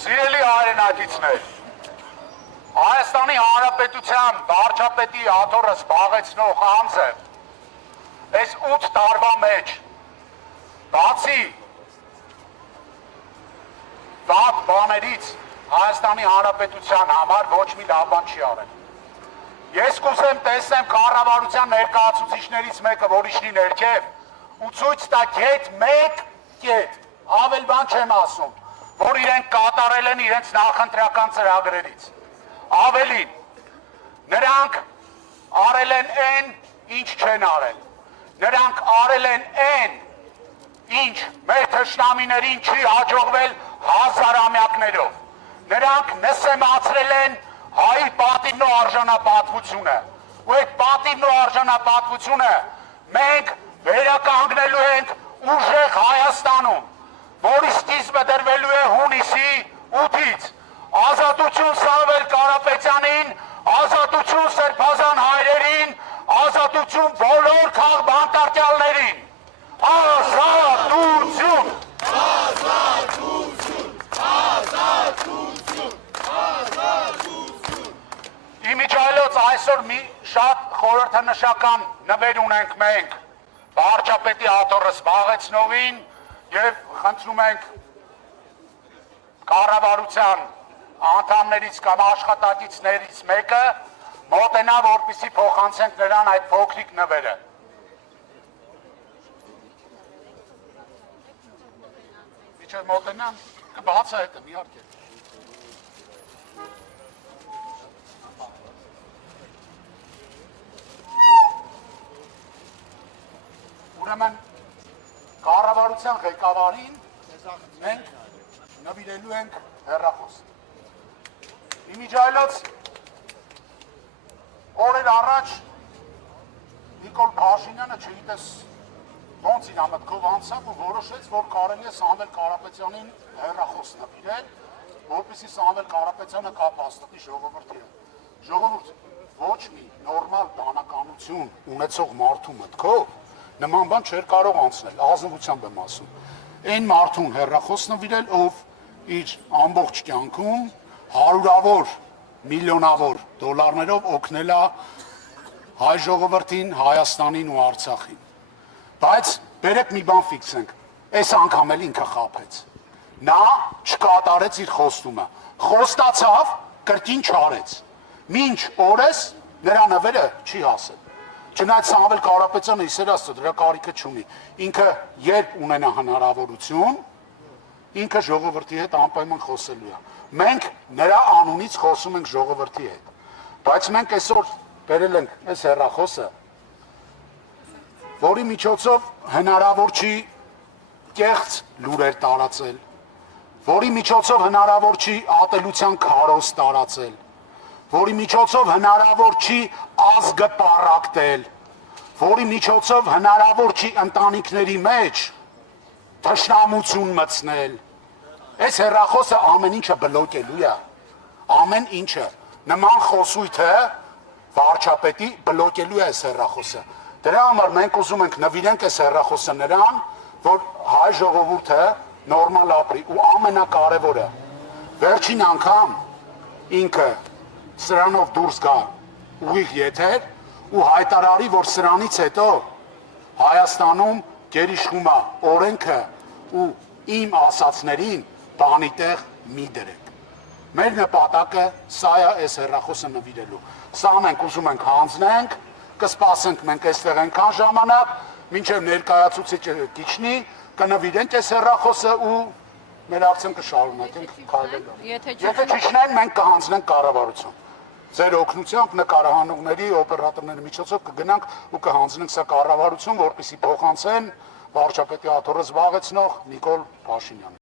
Սիրելի հայրենակիցներ, Հայաստանի Հանրապետության վարչապետի աթոռը զբաղեցնող անձը այս 8 տարվա մեջ բացի վատ բաներից Հայաստանի Հանրապետության համար ոչ մի լավ բան չի արել։ Ես կուզեմ տեսնեմ կառավարության ներկայացուցիչներից մեկը, որ իջնի ներքև ու ցույց տա կետ մեկ կետ, ավել բան չեմ ասում, որ իրենք կատարել են իրենց նախընտրական ծրագրերից։ Ավելին, նրանք արել են այն, ինչ չեն արել։ Նրանք արել են այն, ինչ մեր թշնամիներին չի հաջողվել հազարամյակներով։ Նրանք նսեմացրել են հայի պատիվն ու արժանապատվությունը։ Ու այդ պատիվն ու արժանապատվությունը մենք վերականգնելու ենք ուժեղ Հայաստանում, որի սկիզբը դրվելու է հունիսի 8-ից։ Ազատություն Սամվել Կարապետյանին, ազատություն սրբազան հայրերին, ազատություն բոլոր բանտարկյալներին։ Ազատություն! Ազատություն! Ազատություն! Ազատություն! Իմիջայլոց այսօր մի շատ խորհրդանշական նվեր ունենք մենք վարչապետի աթոռը զբաղեցնողին եւ խնդրում ենք կառավարության անդամներից կամ աշխատակիցներից մեկը մոտենա, որպեսզի փոխանցենք նրան այդ փոքրիկ նվերը։ Միջև մոտենան, կբացա հետը, իհարկե։ Ուրեմն կառավարության ղեկավարին մենք նվիրելու ենք հեռախոս։ Իմիջայլոց օրեր առաջ Նիկոլ Փաշինյանը չգիտես ոնց իր մտքով անցավ ու որոշեց, որ կարելի է Սամվել Կարապետյանին հեռախոս նվիրել, որպեսզի Սամվել Կարապետյանը կապ հաստատի ժողովրդի հետ։ Ժողովուրդ, ոչ մի նորմալ բանականություն ունեցող մարդու մտքով նման բան չէր կարող անցնել, ազնվությամբ եմ ասում։ Այն մարդուն հեռախոս նվիրել, ով իր ամբողջ կյանքում հարյուրավոր, միլիոնավոր դոլարներով օգնել է հայ ժողովրդին, Հայաստանին ու Արցախին։ Բայց բերեք մի բան ֆիքսենք, այս անգամ էլ ինքը խաբեց։ Նա չկատարեց իր խոստումը, խոստացավ, կրկին չարեց։ Մինչ օրս նրա նվերը չի հասել։ Չնայած Սամվել Կարապետյանը իսեր Աստծո դրա կարիքը չունի։ Ինքը երբ ունենա հնարավորություն, ինքը ժողովրդի հետ անպայման խոսելու է։ Մենք նրա անունից խոսում ենք ժողովրդի հետ։ Բայց մենք այսօր բերել ենք այս հեռախոսը, որի միջոցով հնարավոր չի կեղծ լուրեր տարածել, որի միջոցով հնարավոր չի ատելության քարոզ տարածել, որի միջոցով հնարավոր չի ազգը պառակտել, որի միջոցով հնարավոր չի ընտանիքների մեջ թշնամություն մտցնել։ Այս հեռախոսը ամեն ինչը բլոկելու է, ամեն ինչը, նման խոսույթը վարչապետի բլոկելու է այս հեռախոսը։ Դրա համար մենք ուզում ենք նվիրենք այս հեռախոսը նրան, որ հայ ժողովուրդը նորմալ ապրի ու ամենակարևորը, վերջին անգամ ինքը սրանով դուրս գա ուղիղ եթեր ու հայտարարի, որ սրանից հետո Հայաստանում գերիշխում է օրենքը ու իմ ասածներին բանի տեղ մի դրեք։ Մեր նպատակը սա է այս հեռախոսը նվիրելու։ Սա մենք ուզում ենք հանձնենք, կսպասենք մենք այստեղ այնքան ժամանակ, մինչև ներկայացուցիչը կիջնի, կնվիրենք այս հեռախոսը ու մեր ակցիան կշարունակենք քայլելով։ Եթե չիջնեն, մենք կհանձնենք կառավարություն։ Ձեր օգնությամբ նկարահանողների, օպերատորների միջոցով կգնանք ու կհանձնենք սա կառավարություն, որպեսզի փոխանցեն վարչապետի աթոռը զբաղեցնող Նիկոլ Փաշինյանին։